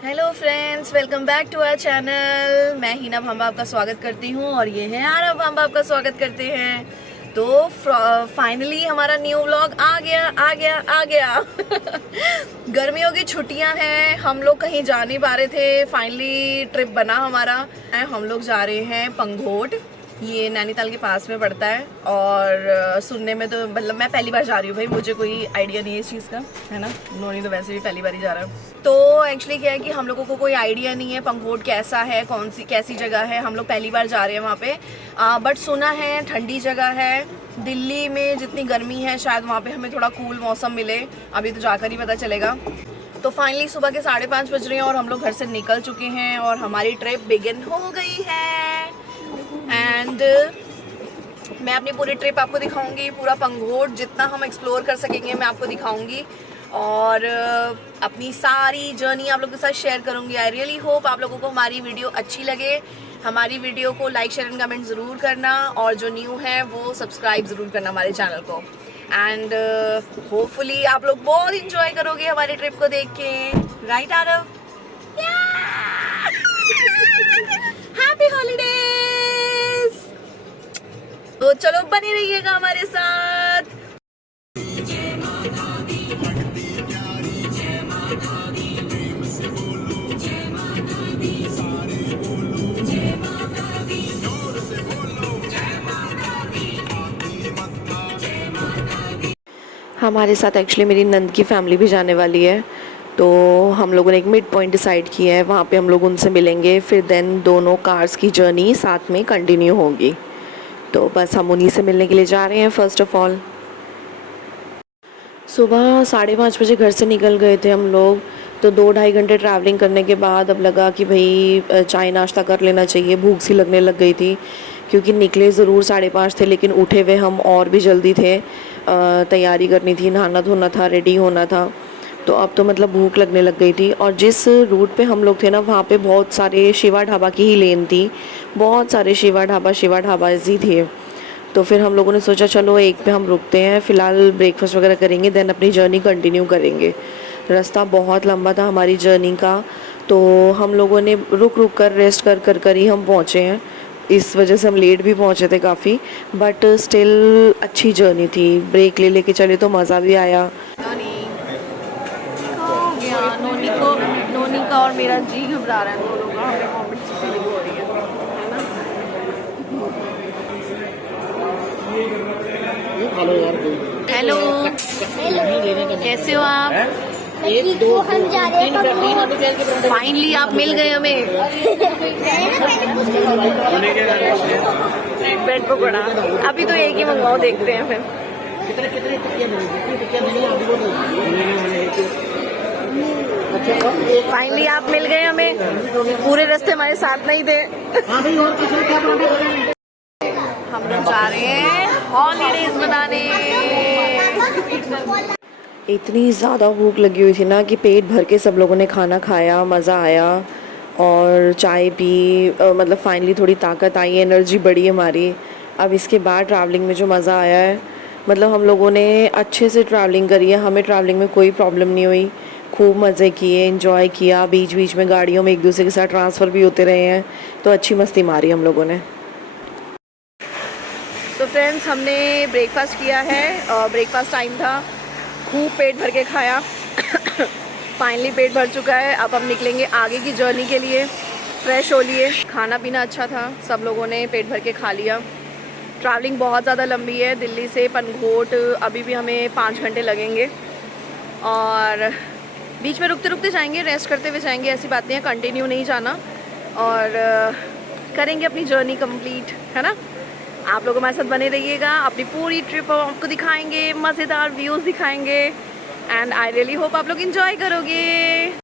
Hello friends, welcome back to our channel. मैं हिना भांबा आपका स्वागत करती हूँ और ये है आरव भांबा आपका स्वागत करते हैं। तो फाइनली हमारा न्यू व्लॉग आ गया। गर्मियों की छुट्टियां हैं, हम लोग कहीं जा नहीं पा रहे थे। फाइनली ट्रिप बना हमारा। हम लोग जा रहे हैं पंघोट, ये नैनीताल के पास में पड़ता है। और सुनने में तो मतलब मैं पहली बार जा रही हूँ भाई, मुझे कोई आइडिया नहीं है इस चीज़ का, है ना। नोनी तो वैसे भी पहली बार ही जा रहा है। तो एक्चुअली क्या है कि हम लोगों को कोई आइडिया नहीं है पंघोट कैसा है, कैसी जगह है। हम लोग पहली बार जा रहे हैं वहाँ पे। बट सुना है ठंडी जगह है। दिल्ली में जितनी गर्मी है शायद वहाँ पे हमें थोड़ा कूल मौसम मिले, अभी तो जाकर ही पता चलेगा। तो फाइनली सुबह के 5:30 बज रहे हैं और हम लोग घर से निकल चुके हैं और हमारी ट्रिप बिगिन हो गई है। एंड मैं अपनी पूरी ट्रिप आपको दिखाऊंगी, पूरा पंघोट जितना हम एक्सप्लोर कर सकेंगे मैं आपको दिखाऊंगी और अपनी सारी जर्नी आप लोगों के साथ शेयर करूंगी। आई रियली होप आप लोगों को हमारी वीडियो अच्छी लगे। हमारी वीडियो को लाइक शेयर एंड कमेंट ज़रूर करना और जो न्यू है वो सब्सक्राइब ज़रूर करना हमारे चैनल को। एंड होपफुली आप लोग बहुत इंजॉय करोगे हमारी ट्रिप को देख के। राइट आरव? Happy holidays. तो चलो बने रहिएगा हमारे साथ। हमारे साथ एक्चुअली मेरी नंद की फैमिली भी जाने वाली है, तो हम लोगों ने एक मिड पॉइंट डिसाइड किया है, वहाँ पे हम लोग उनसे मिलेंगे, फिर देन दोनों कार्स की जर्नी साथ में कंटिन्यू होगी। तो बस हम उन्हीं से मिलने के लिए जा रहे हैं। फ़र्स्ट ऑफ़ ऑल सुबह 5:30 बजे घर से निकल गए थे हम लोग। तो 2-2.5 घंटे ट्रैवलिंग करने के बाद अब लगा कि भाई चाय नाश्ता कर लेना चाहिए, भूख सी लगने लग गई थी। क्योंकि निकले ज़रूर 5:30 थे लेकिन उठे हुए हम और भी जल्दी थे। तैयारी करनी थी, नहाना धोना था, रेडी होना था। तो अब तो मतलब भूख लगने लग गई थी। और जिस रूट पे हम लोग थे ना वहाँ पे बहुत सारे शिवा ढाबा की ही लेन थी, बहुत सारे शिवा ढाबा ही थे। तो फिर हम लोगों ने सोचा चलो एक पे हम रुकते हैं, फ़िलहाल ब्रेकफास्ट वगैरह करेंगे, देन अपनी जर्नी कंटिन्यू करेंगे। रास्ता बहुत लंबा था हमारी जर्नी का, तो हम लोगों ने रुक रुक कर रेस्ट कर ही हम पहुँचे हैं। इस वजह से हम लेट भी पहुँचे थे काफ़ी, बट स्टिल अच्छी जर्नी थी। ब्रेक ले लेके चले तो मज़ा भी आया। नोनी का और मेरा जी घबरा रहा है दोनों का, हमें वॉमिट सी फीलिंग हो रही है ना। हेलो, कैसे हो आप? फाइनली आप मिल गए हमें। ब्रेड पकौड़ा अभी तो एक ही मंगवाओ, देखते हैं फिर। फाइनली आप मिल गए हमें, पूरे रास्ते हमारे साथ नहीं थे। हम लोग जा रहे हैं हॉलीडेज मनाने। इतनी ज़्यादा भूख लगी हुई थी ना कि पेट भर के सब लोगों ने खाना खाया, मज़ा आया और चाय पी। मतलब फाइनली थोड़ी ताकत आई, एनर्जी बढ़ी हमारी। अब इसके बाद ट्रैवलिंग में जो मज़ा आया है, मतलब हम लोगों ने अच्छे से ट्रैवलिंग करी है, हमें ट्रैवलिंग में कोई प्रॉब्लम नहीं हुई। खूब मज़े किए, एंजॉय किया, बीच बीच में गाड़ियों में एक दूसरे के साथ ट्रांसफ़र भी होते रहे हैं, तो अच्छी मस्ती मारी हम लोगों ने। तो फ्रेंड्स हमने ब्रेकफास्ट किया है और ब्रेकफास्ट टाइम था, खूब पेट भर के खाया। फाइनली पेट भर चुका है, अब हम निकलेंगे आगे की जर्नी के लिए। फ्रेश हो लिए, खाना पीना अच्छा था, सब लोगों ने पेट भर के खा लिया। ट्रैवलिंग बहुत ज़्यादा लंबी है, दिल्ली से पंघोट अभी भी हमें 5 घंटे लगेंगे और बीच में रुकते रुकते जाएंगे, रेस्ट करते हुए जाएंगे, ऐसी बातें हैं, कंटिन्यू नहीं जाना। और करेंगे अपनी जर्नी कंप्लीट, है ना। आप लोग हमारे साथ बने रहिएगा, अपनी पूरी ट्रिप आपको दिखाएंगे, मज़ेदार व्यूज़ दिखाएंगे एंड आई रियली होप आप लोग इंजॉय करोगे।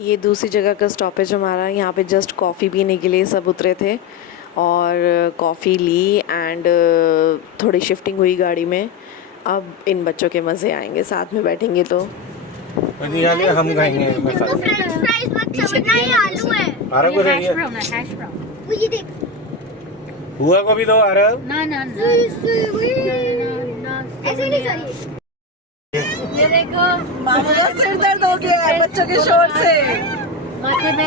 ये दूसरी जगह का स्टॉपेज हमारा, यहाँ पे जस्ट कॉफ़ी पीने के लिए सब उतरे थे और कॉफ़ी ली एंड थोड़ी शिफ्टिंग हुई गाड़ी में। अब इन बच्चों के मज़े आएंगे, साथ में बैठेंगे तो। हम खाएंगे मसाला। फ्रेंच फ्राइज मत समझना, ये आलू है। आरव को दे दिया। हैश ब्राउन वो ये देख हुआ को भी दो आरव। ना ना ना ऐसे नहीं करिए। ये देखो मामा का सिर दर्द हो गया है बच्चों के शोर से। माथे पे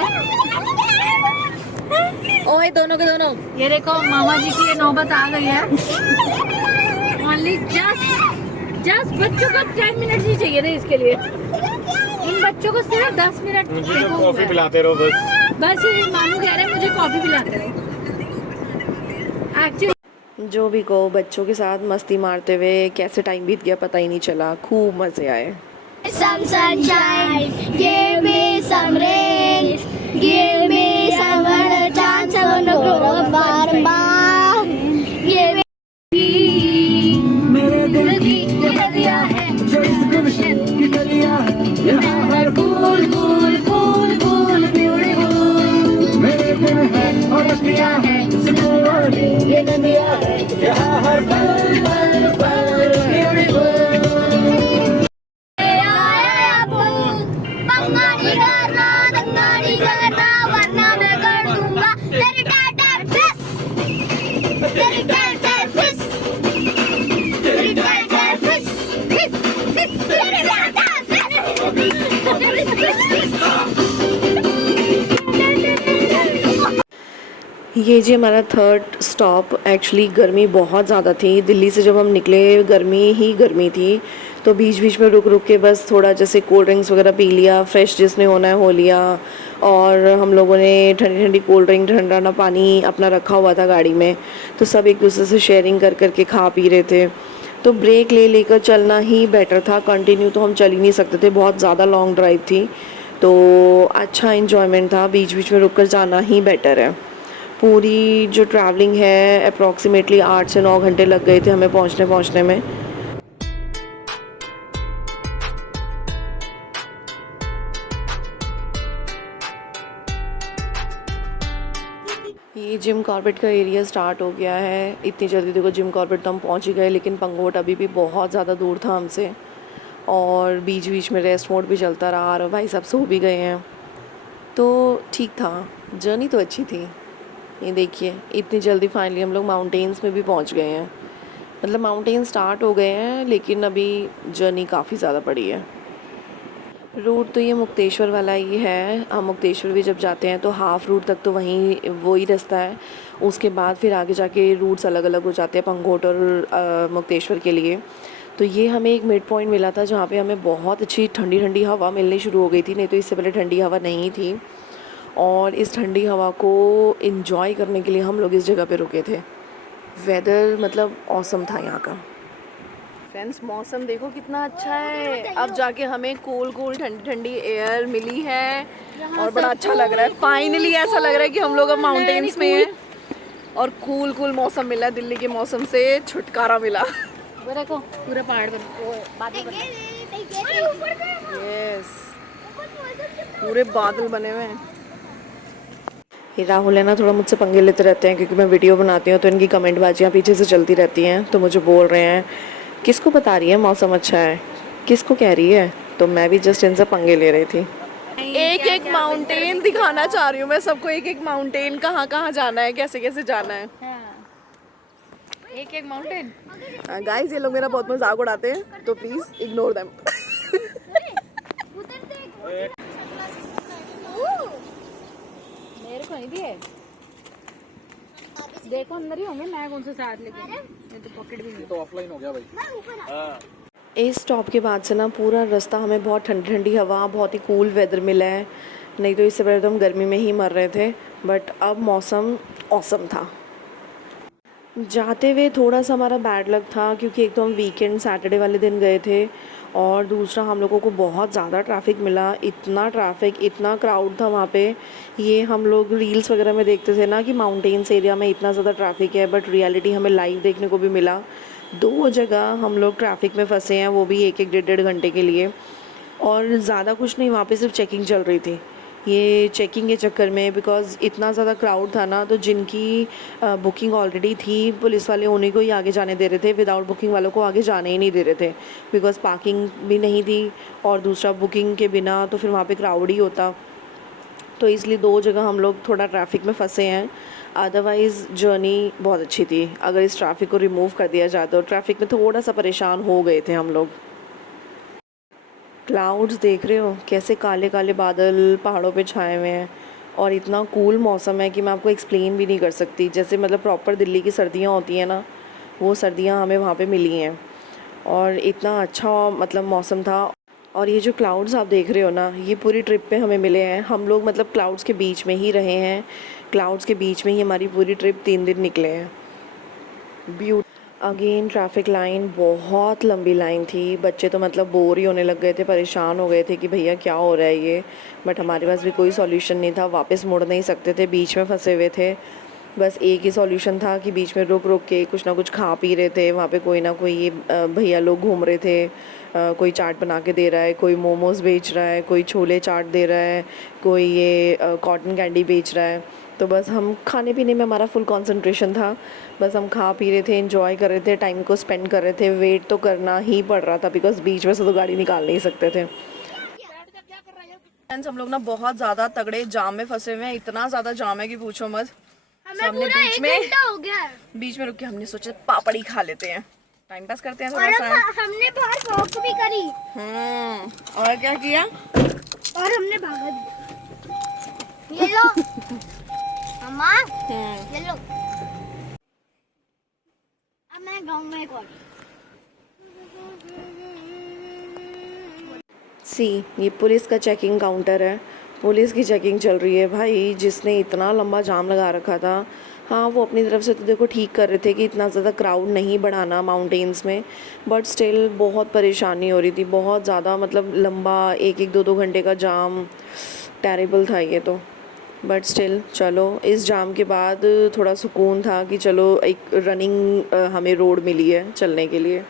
ओए दोनों के दोनों। ये देखो मामा जी की ये नौबत आ गई है। ओनली जस्ट बच्चों को 10 मिनट ही चाहिए थे इसके लिए। इन बच्चों को सिर्फ 10 मिनट मुझे तो कॉफी पिलाते रहो बस। बस ये मामू कह रहे हैं मुझे कॉफी पिलाते रहो। एक्चुअली जो भी कहो, बच्चों के साथ मस्ती मारते हुए कैसे टाइम बीत गया पता ही नहीं चला, खूब मज़े आए। Some sunshine, give me some rain, give me some chance I wanna grow up bar. Give me मेरे दिल की गलियां है जो इस गुलशन की गलियां है यहाँ हर फूल फूल फूल फूल ब्यूटीफुल मेरे दिल है और रतियां है सुकून ये नदियां है यहाँ हर पल पल पल ब्यूटीफुल बंगाली करना वरना मैं कर दूंगा तेरी टाटर फिश तेरी टाटर फिश तेरी टाटर फिश तेरी टाटर ये जी हमारा थर्ड स्टॉप। एक्चुअली गर्मी बहुत ज़्यादा थी, दिल्ली से जब हम निकले गर्मी ही गर्मी थी, तो बीच बीच में रुक रुक के बस थोड़ा जैसे कोल्ड ड्रिंक्स वगैरह पी लिया, फ्रेश जिसने होना है हो लिया। और हम लोगों ने ठंडी ठंडी कोल्ड ड्रिंक, ठंडा ना पानी अपना रखा हुआ था गाड़ी में, तो सब एक दूसरे से शेयरिंग कर करके खा पी रहे थे। तो ब्रेक ले लेकर चलना ही बेटर था, कंटिन्यू तो हम चल ही नहीं सकते थे, बहुत ज़्यादा लॉन्ग ड्राइव थी। तो अच्छा इन्जॉयमेंट था, बीच बीच में रुक कर जाना ही बेटर है। पूरी जो ट्रैवलिंग है अप्रॉक्सीमेटली 8 से 9 घंटे लग गए थे हमें पहुंचने में। ये जिम कॉर्बेट का एरिया स्टार्ट हो गया है। इतनी जल्दी देखो जिम कॉर्बेट तो हम पहुंच ही गए, लेकिन पंगोट अभी भी बहुत ज़्यादा दूर था हमसे, और बीच बीच में रेस्ट मोड भी चलता रहा और भाई सब सो भी गए हैं, तो ठीक था। जर्नी तो अच्छी थी। ये देखिए इतनी जल्दी फाइनली हम लोग माउंटेन्स में भी पहुंच गए हैं। मतलब माउंटेन स्टार्ट हो गए हैं, लेकिन अभी जर्नी काफ़ी ज़्यादा पड़ी है। रूट तो ये मुक्तेश्वर वाला ही है। हम मुक्तेश्वर भी जब जाते हैं तो हाफ़ रूट तक तो वहीं वही रास्ता है, उसके बाद फिर आगे जाके रूट्स अलग अलग हो जाते हैं पंगोट और मुक्तेश्वर के लिए। तो ये हमें एक मिड पॉइंट मिला था जहाँ पे हमें बहुत अच्छी ठंडी ठंडी हवा मिलनी शुरू हो गई थी, नहीं तो इससे पहले ठंडी हवा नहीं थी। और इस ठंडी हवा को इन्जॉय करने के लिए हम लोग इस जगह पे रुके थे। वेदर मतलब ऑसम था यहाँ का। फ्रेंड्स मौसम देखो कितना अच्छा है, अब जाके हमें कूल कूल ठंडी ठंडी एयर मिली है और बड़ा अच्छा लग रहा है। फाइनली ऐसा लग रहा है कि हम लोग अब माउंटेन्स में हैं और कूल कूल मौसम मिला, दिल्ली के मौसम से छुटकारा मिला। देखो पूरा पहाड़ बादल यस पूरे बादल बने हुए हैं। ये राहुल है ना, थोड़ा मुझसे पंगे लेते रहते हैं क्योंकि मैं वीडियो बनाती हूँ, तो इनकी कमेंट बाजियाँ पीछे से चलती रहती हैं। तो मुझे बोल रहे हैं किसको बता रही है मौसम अच्छा है, किसको कह रही है, तो मैं भी जस्ट इनसे पंगे ले रही थी। एक एक माउंटेन दिखाना चाह रही हूँ मैं सबको, एक एक माउंटेन कहाँ कहाँ जाना है, कैसे कैसे जाना है। एक एक माउंटेन। गाइस ये लोग मेरा बहुत मजाक उड़ाते हैं, तो प्लीज इग्नोर देम। मेरे को नहीं दिए, देखो अंदर ही होंगे, मैं कौन से साथ लेके ये तो पॉकेट भी नहीं। तो ऑफलाइन हो गया भाई। इस स्टॉप के बाद से ना पूरा रास्ता हमें बहुत ठंडी ठंडी हवा, बहुत ही कूल वेदर मिला है। नहीं तो इससे पहले तो हम गर्मी में ही मर रहे थे, बट अब मौसम ऑसम था। जाते हुए थोड़ा सा हमारा बैड लक था क्योंकि एक तो हम वीकेंड सैटरडे वाले दिन गए थे, और दूसरा हम लोगों को बहुत ज़्यादा ट्रैफिक मिला। इतना ट्रैफिक, इतना क्राउड था वहाँ पे। ये हम लोग रील्स वगैरह में देखते थे ना कि माउंटेन्स एरिया में इतना ज़्यादा ट्रैफिक है, बट रियलिटी हमें लाइव देखने को भी मिला। 2 जगह हम लोग ट्रैफिक में फंसे हैं, वो भी 1-1 डेढ़ घंटे के लिए, और ज़्यादा कुछ नहीं, वहाँ पे सिर्फ चेकिंग चल रही थी। ये चेकिंग के चक्कर में, बिकॉज़ इतना ज़्यादा क्राउड था ना, तो जिनकी बुकिंग ऑलरेडी थी पुलिस वाले उन्हीं को ही आगे जाने दे रहे थे, विदाउट बुकिंग वालों को आगे जाने ही नहीं दे रहे थे, बिकॉज़ पार्किंग भी नहीं थी और दूसरा बुकिंग के बिना तो फिर वहाँ पे क्राउड ही होता। तो इसलिए 2 जगह हम लोग थोड़ा ट्रैफिक में फंसे हैं। अदरवाइज़ जर्नी बहुत अच्छी थी। अगर इस ट्रैफिक को रिमूव कर दिया जाए तो ट्रैफिक में थोड़ा सा परेशान हो गए थे हम लोग। क्लाउड्स देख रहे हो कैसे काले काले बादल पहाड़ों पे छाए हुए हैं, और इतना कूल मौसम है कि मैं आपको एक्सप्लेन भी नहीं कर सकती। जैसे मतलब प्रॉपर दिल्ली की सर्दियाँ होती हैं ना, वो सर्दियाँ हमें वहाँ पे मिली हैं, और इतना अच्छा मतलब मौसम था। और ये जो क्लाउड्स आप देख रहे हो ना, ये पूरी ट्रिप पे हमें मिले हैं। हम लोग मतलब क्लाउड्स के बीच में ही रहे हैं, क्लाउड्स के बीच में ही हमारी पूरी ट्रिप 3 दिन निकले हैं। अगेन ट्रैफिक लाइन, बहुत लंबी लाइन थी। बच्चे तो मतलब बोर ही होने लग गए थे, परेशान हो गए थे कि भैया क्या हो रहा है ये। बट हमारे पास भी कोई सॉल्यूशन नहीं था, वापस मुड़ नहीं सकते थे, बीच में फंसे हुए थे। बस एक ही सॉल्यूशन था कि बीच में रुक रुक के कुछ ना कुछ खा पी रहे थे। वहाँ पे कोई ना कोई ये भैया लोग घूम रहे थे, कोई चाट बना के दे रहा है, कोई मोमोज़ बेच रहा है, कोई छोले चाट दे रहा है, कोई ये कॉटन कैंडी बेच रहा है। तो बस हम खाने पीने में हमारा फुल कंसंट्रेशन था। बस हम खा पी रहे थे, एंजॉय कर रहे थे, टाइम को स्पेंड कर रहे थे। वेट तो करना ही पड़ रहा था बिकॉज बीच में से तो गाड़ी निकाल नहीं सकते थे। फ्रेंड्स, हम लोग ना बहुत ज़्यादा तगड़े जाम में फंसे हुए हैं। इतना ज़्यादा जाम है कि पूछो मत। हमें पूरा 1 घंटा हो गया है। बीच में रुक के हमने सोचा पापड़ी खा लेते हैं, टाइम पास करते हैं थोड़ा सा। हमने बाहर वॉक भी करी और क्या किया, और हमने भागा भी। ये लो अम्मा, ये लो। अब मैं गाँव में एक और ये पुलिस का चेकिंग काउंटर है, पुलिस की चेकिंग चल रही है। भाई जिसने इतना लंबा जाम लगा रखा था, हाँ वो अपनी तरफ से तो देखो ठीक कर रहे थे कि इतना ज़्यादा क्राउड नहीं बढ़ाना माउंटेन्स में, बट स्टिल बहुत परेशानी हो रही थी, बहुत ज़्यादा मतलब लंबा 1-1, 2-2 घंटे का जाम, टेरिबल था ये तो। बट स्टिल चलो, इस जाम के बाद थोड़ा सुकून था कि चलो एक रनिंग हमें रोड मिली है चलने के लिए।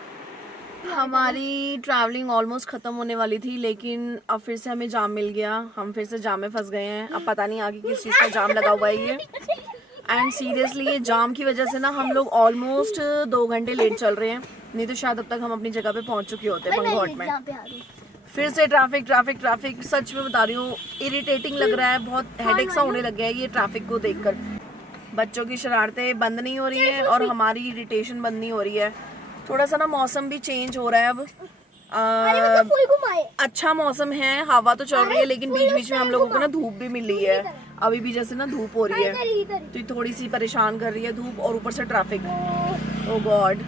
हमारी ट्रैवलिंग ऑलमोस्ट ख़त्म होने वाली थी, लेकिन अब फिर से हमें जाम मिल गया। हम फिर से जाम में फंस गए हैं। अब पता नहीं आगे किस चीज़ का जाम लगा हुआ है ये। एंड सीरियसली ये जाम की वजह से ना हम लोग ऑलमोस्ट 2 घंटे लेट चल रहे हैं, नहीं तो शायद अब तक हम अपनी जगह पे पहुंच चुके होते हैं पंगोट में। फिर से ट्रैफिक ट्रैफिक ट्रैफिक, सच में बता रही हूँ इरिटेटिंग लग रहा है, बहुत हेडेक सा होने लग गया है ये ट्रैफिक को देखकर। बच्चों की शरारतें बंद नहीं हो रही हैं और हमारी इरिटेशन बंद नहीं हो रही है। थोड़ा सा ना मौसम भी चेंज हो रहा है अब। अच्छा मौसम है, हवा तो चल रही है, लेकिन बीच बीच में हम लोगों को ना धूप भी मिल रही है। अभी भी जैसे ना धूप हो रही है, तो ये थोड़ी सी परेशान कर रही है धूप, और ऊपर से ट्रैफिक। ओ गॉड,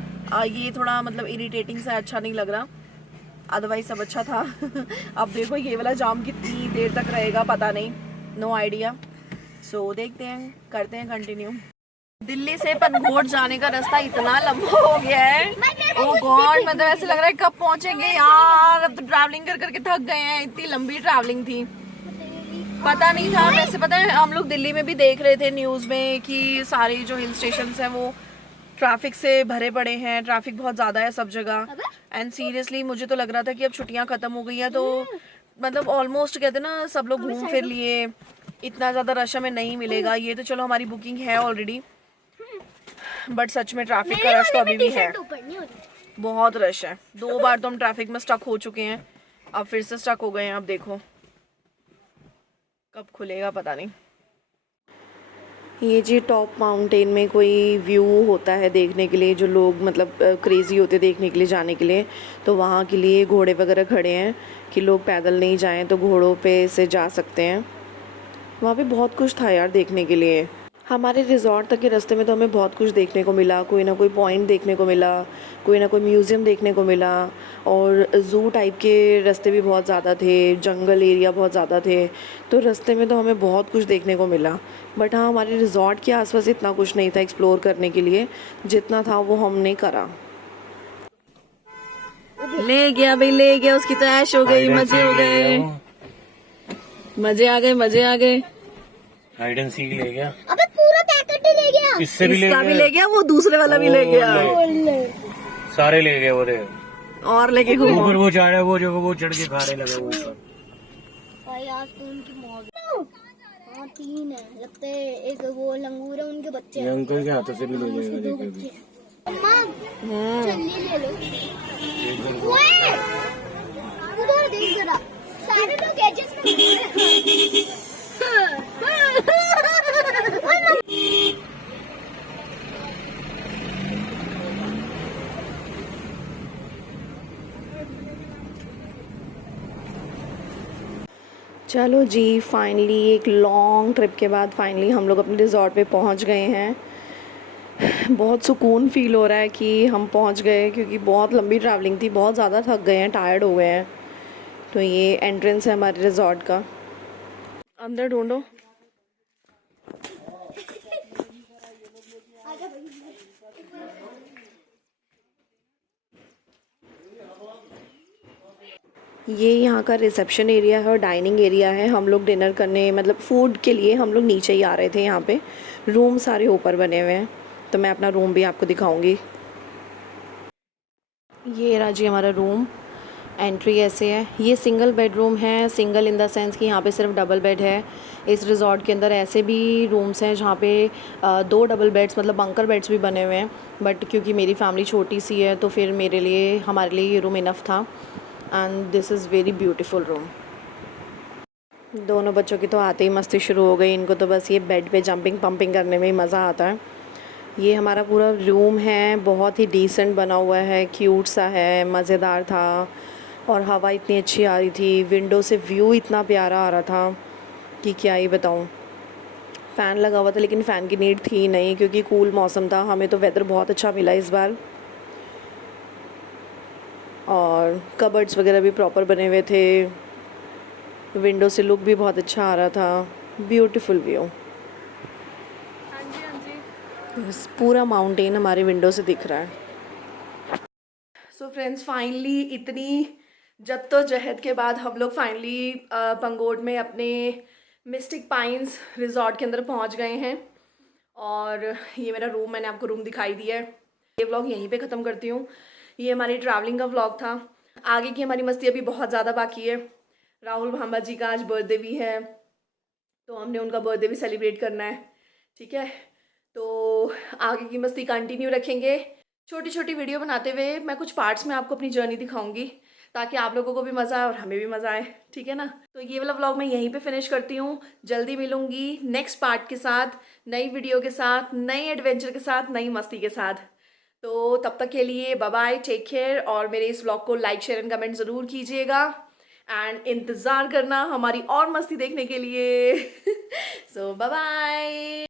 ये थोड़ा मतलब इरिटेटिंग सा अच्छा नहीं लग रहा, अदरवाइज सब अच्छा था। अब देखो ये वाला जाम कितनी देर तक रहेगा पता नहीं, नो आइडिया। सो देखते हैं, करते हैं कंटिन्यू। दिल्ली से पनघोट जाने का रास्ता इतना लंबा हो गया है, ओह गॉड, मतलब ऐसे लग रहा है कब पहुंचेंगे यार। अब तो ट्रैवलिंग कर करके थक गए हैं, इतनी लंबी ट्रैवलिंग थी, पता नहीं था। वैसे पता है हम लोग दिल्ली में भी देख रहे थे न्यूज़ में कि सारे जो हिल स्टेशन हैं वो ट्रैफिक से भरे पड़े हैं, ट्रैफिक बहुत ज़्यादा है सब जगह। एंड सीरियसली मुझे तो लग रहा था कि अब छुट्टियां ख़त्म हो गई हैं, तो मतलब ऑलमोस्ट कहते ना सब लोग घूम फिर लिए, इतना ज़्यादा रश हमें नहीं मिलेगा। ये तो चलो हमारी बुकिंग है ऑलरेडी, बट सच में ट्रैफिक का रश तो अभी भी है, बहुत रश है। 2 बार तो हम ट्रैफिक में स्टक हो चुके हैं, अब फिर से स्टक हो गए हैं। अब देखो कब खुलेगा पता नहीं। ये जी टॉप माउंटेन में कोई व्यू होता है देखने के लिए, जो लोग मतलब क्रेज़ी होते देखने के लिए जाने के लिए, तो वहाँ के लिए घोड़े वगैरह खड़े हैं कि लोग पैदल नहीं जाएं तो घोड़ों पे से जा सकते हैं। वहाँ पे बहुत कुछ था यार देखने के लिए। हमारे रिजॉर्ट तक के रास्ते में तो हमें बहुत कुछ देखने को मिला, कोई ना कोई पॉइंट देखने को मिला, कोई ना कोई म्यूज़ियम देखने को मिला, और ज़ू टाइप के रास्ते भी बहुत ज़्यादा थे, जंगल एरिया बहुत ज़्यादा थे, तो रास्ते में तो हमें बहुत कुछ देखने को मिला। बट हाँ, हमारे रिजॉर्ट के आसपास इतना कुछ नहीं था एक्सप्लोर करने के लिए, जितना था वो हमने करा। ले गया भाई, ले गया, उसकी तो ऐश हो गई, मजे हो गए, मजे आ गए, मजे आ गए। हाइड एंड सीक ले गया, अबे पूरा पैकेट ही ले गया, इससे भी इसका भी ले गया, वो दूसरे वाला भी ले गया, सारे ले गए वो। और लेके घूमो। ऊपर वो जा रहा है, वो जो वो चढ़ के खा रहे लगा वो ऊपर। भाई आज तो उनकी मौज। हाँ 3 है लगते हैं, एक वो लंगूर है उनके बच्चे ये अंकल के हाथों से भी ले जाएगा, 2 देखो बच्चे। अम्मा चलिए ले लो। ओए, उधर देख जरा, सारे लोग एजेस में चलो जी, फाइनली एक लॉन्ग ट्रिप के बाद फाइनली हम लोग अपने रिजॉर्ट पे पहुंच गए हैं। बहुत सुकून फील हो रहा है कि हम पहुंच गए, क्योंकि बहुत लंबी ट्रैवलिंग थी, बहुत ज़्यादा थक गए हैं, टायर्ड हो गए हैं। तो ये एंट्रेंस है हमारे रिजॉर्ट का। अंदर ढूंढो। ये यहाँ का रिसेप्शन एरिया है और डाइनिंग एरिया है। हम लोग डिनर करने, मतलब फ़ूड के लिए हम लोग नीचे ही आ रहे थे। यहाँ पे रूम सारे ऊपर बने हुए हैं, तो मैं अपना रूम भी आपको दिखाऊंगी। ये रहा जी हमारा रूम। एंट्री ऐसे है। ये सिंगल बेडरूम है, सिंगल इन द सेंस कि यहाँ पे सिर्फ डबल बेड है। इस रिजॉर्ट के अंदर ऐसे भी रूम्स हैं जहाँ पे 2 डबल बेड्स, मतलब बंकर बेड्स भी बने हुए हैं, बट क्योंकि मेरी फैमिली छोटी सी है तो फिर हमारे लिए ये रूम इनफ था। And this is very beautiful room. दोनों बच्चों की तो आते ही मस्ती शुरू हो गई। इनको तो बस ये बेड पे जंपिंग पंपिंग करने में ही मज़ा आता है। ये हमारा पूरा रूम है, बहुत ही डिसेंट बना हुआ है, क्यूट सा है, मज़ेदार था। और हवा इतनी अच्छी आ रही थी, विंडो से व्यू इतना प्यारा आ रहा था कि क्या ही बताऊँ। फ़ैन लगा हुआ था लेकिन फ़ैन की नीड थी नहीं, क्योंकि कूल मौसम था। हमें तो वेदर बहुत अच्छा मिला इस बार। और कबर्ड्स वगैरह भी प्रॉपर बने हुए थे, विंडो से लुक भी बहुत अच्छा आ रहा था। Beautiful view. पूरा माउंटेन हमारे विंडो से दिख रहा है। सो फ्रेंड्स, फाइनली इतनी जद्दोजहद के बाद हम लोग फाइनली पंगोड में अपने मिस्टिक पाइन्स रिजॉर्ट के अंदर पहुंच गए हैं। और ये मेरा रूम, मैंने आपको रूम दिखाई दिया है। ये व्लॉग यहीं पे ख़त्म करती हूँ। ये हमारी ट्रैवलिंग का व्लॉग था। आगे की हमारी मस्ती अभी बहुत ज़्यादा बाकी है। राहुल भांबा जी का आज बर्थडे भी है, तो हमने उनका बर्थडे भी सेलिब्रेट करना है। ठीक है, तो आगे की मस्ती कंटिन्यू रखेंगे। छोटी छोटी वीडियो बनाते हुए मैं कुछ पार्ट्स में आपको अपनी जर्नी दिखाऊंगी, ताकि आप लोगों को भी मज़ा आए और हमें भी मज़ा आए। ठीक है ना, तो ये वाला व्लॉग मैं यहीं पे फिनिश करती हूँ। जल्दी मिलूंगी नेक्स्ट पार्ट के साथ, नई वीडियो के साथ, नई एडवेंचर के साथ, नई मस्ती के साथ। तो तब तक के लिए बाय बाय, टेक केयर। और मेरे इस व्लॉग को लाइक, शेयर एंड कमेंट ज़रूर कीजिएगा। एंड इंतज़ार करना हमारी और मस्ती देखने के लिए। सो बाय बाय।